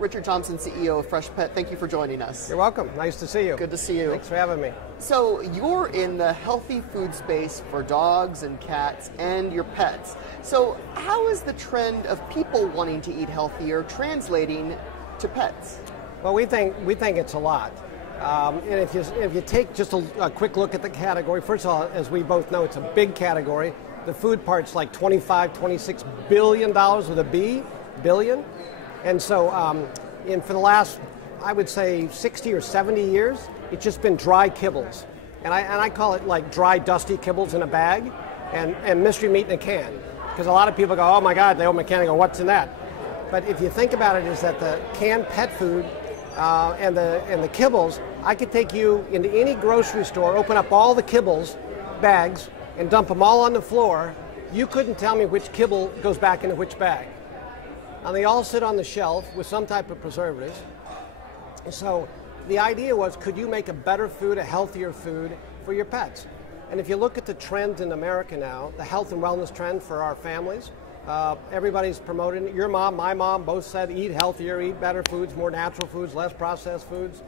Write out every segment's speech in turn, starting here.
Richard Thompson, CEO of Freshpet, thank you for joining us. You're welcome. Nice to see you. Good to see you. Thanks for having me. So you're in the healthy food space for dogs and cats and your pets. So how is the trend of people wanting to eat healthier translating to pets? Well, we think it's a lot. And if you take just a quick look at the category, first of all, as we both know, it's a big category. The food part's like $26 billion with a B, billion. And so for the last, I would say, 60 or 70 years, it's just been dry kibbles. And I call it like dry, dusty kibbles in a bag and mystery meat in a can. Because a lot of people go, oh my God, they open a can and go, what's in that? But if you think about it, is that the canned pet food and the kibbles, I could take you into any grocery store, open up all the kibbles bags, and dump them all on the floor. You couldn't tell me which kibble goes back into which bag. And they all sit on the shelf with some type of preservatives. So the idea was, could you make a better food, a healthier food for your pets? And if you look at the trend in America now, the health and wellness trend for our families, everybody's promoting it. Your mom, my mom, both said eat healthier, eat better foods, more natural foods, less processed foods.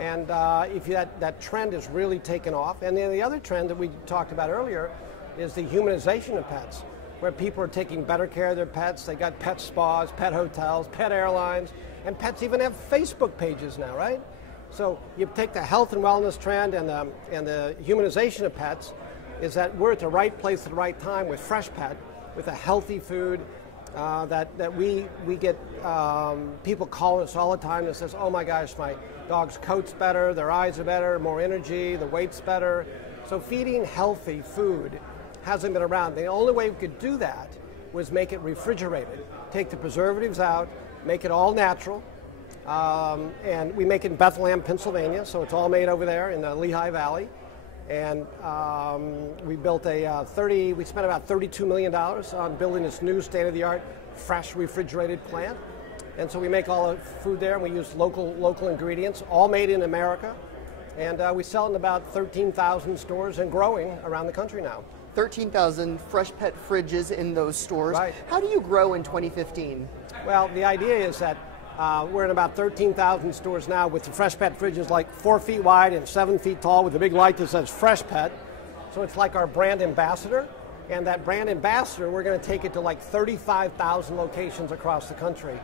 And that trend is really taken off. And then the other trend that we talked about earlier is the humanization of pets, where people are taking better care of their pets. They got pet spas, pet hotels, pet airlines, and pets even have Facebook pages now, right? So you take the health and wellness trend and the humanization of pets, is that we're at the right place at the right time with Freshpet, with a healthy food that we get people calling us all the time that says, oh my gosh, my dog's coat's better, their eyes are better, more energy, the weight's better. So feeding healthy food hasn't been around. The only way we could do that was make it refrigerated. Take the preservatives out, make it all natural, and we make it in Bethlehem, Pennsylvania, so it's all made over there in the Lehigh Valley. And we built we spent about $32 million on building this new state-of-the-art fresh refrigerated plant. And so we make all the food there, and we use local ingredients, all made in America. And we sell it in about 13,000 stores and growing around the country now. 13,000 Freshpet fridges in those stores. Right. How do you grow in 2015? Well, the idea is that we're in about 13,000 stores now with the Freshpet fridges like 4 feet wide and 7 feet tall with a big light that says Freshpet. So it's like our brand ambassador. And that brand ambassador, we're going to take it to like 35,000 locations across the country.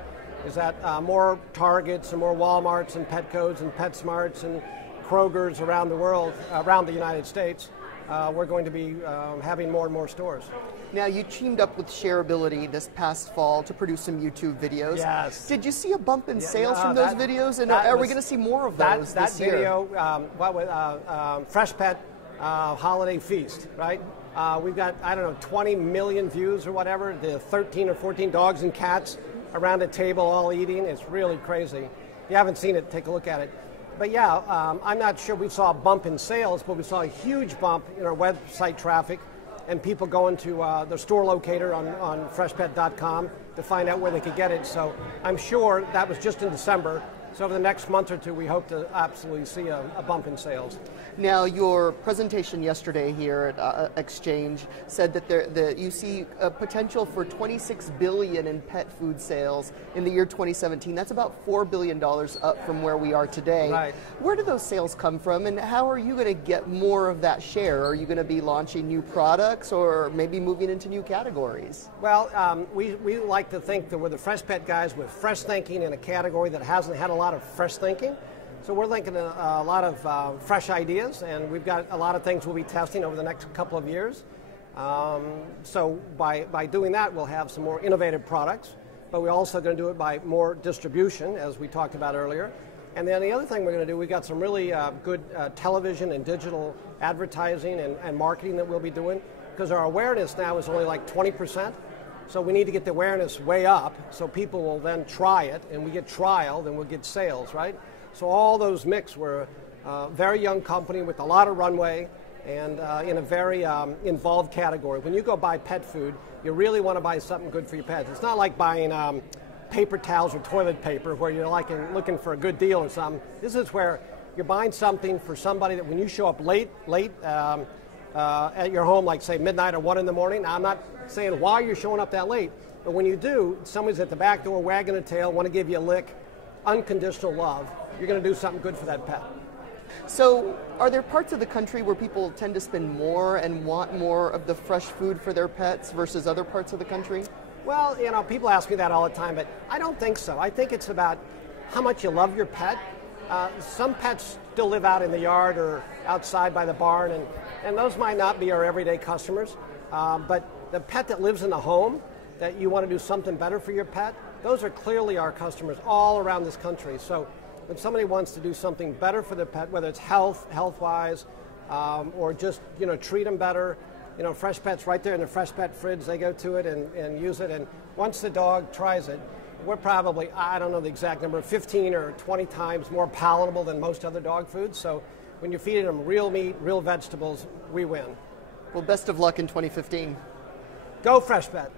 Is that more Targets and more Walmarts and Petco's and PetSmarts and Kroger's around the world, around the United States. We're going to be having more and more stores. Now, you teamed up with Shareability this past fall to produce some YouTube videos. Yes. Did you see a bump in sales from those videos? And are we going to see more of those that this year? video, Freshpet Holiday Feast, right? We've got, 20 million views or whatever. The 13 or 14 dogs and cats around a table all eating. It's really crazy. If you haven't seen it, take a look at it. But yeah, I'm not sure we saw a bump in sales, but we saw a huge bump in our website traffic and people going to the store locator on freshpet.com to find out where they could get it. So I'm sure that was just in December. So over the next month or two, we hope to absolutely see a bump in sales. Now, your presentation yesterday here at Exchange said that you see a potential for $26 billion in pet food sales in the year 2017. That's about $4 billion up from where we are today. Right. Where do those sales come from, and how are you going to get more of that share? Are you going to be launching new products or maybe moving into new categories? Well, we like to think that we're the Freshpet guys with fresh thinking in a category that hasn't had a lot of fresh thinking. So we're thinking a lot of fresh ideas, and we've got a lot of things we'll be testing over the next couple of years. So by doing that, we'll have some more innovative products, but we're also going to do it by more distribution, as we talked about earlier. And then the other thing we're going to do, we've got some really good television and digital advertising and marketing that we'll be doing, because our awareness now is only like 20%. So we need to get the awareness way up so people will then try it, and we get trial, then we'll get sales, right? So all those mix. We're a very young company with a lot of runway and in a very involved category. When you go buy pet food, you really want to buy something good for your pets. It's not like buying paper towels or toilet paper where you're like looking for a good deal or something. This is where you're buying something for somebody that when you show up late at your home, like say midnight or 1 in the morning. Now, I'm not saying why you're showing up that late, but when you do, somebody's at the back door wagging a tail, want to give you a lick, unconditional love, you're going to do something good for that pet. So, are there parts of the country where people tend to spend more and want more of the fresh food for their pets versus other parts of the country? Well, people ask me that all the time, but I don't think so. I think it's about how much you love your pet. Some pets still live out in the yard or outside by the barn, and those might not be our everyday customers. But the pet that lives in the home, that you want to do something better for your pet, those are clearly our customers all around this country. So when somebody wants to do something better for their pet, whether it's health-wise, or just treat them better, Fresh Pet's right there in the Fresh Pet fridge. They go to it and use it, and once the dog tries it, we're probably, I don't know the exact number, 15 or 20 times more palatable than most other dog foods. So when you're feeding them real meat, real vegetables, we win. Well, best of luck in 2015. Go Fresh Pet.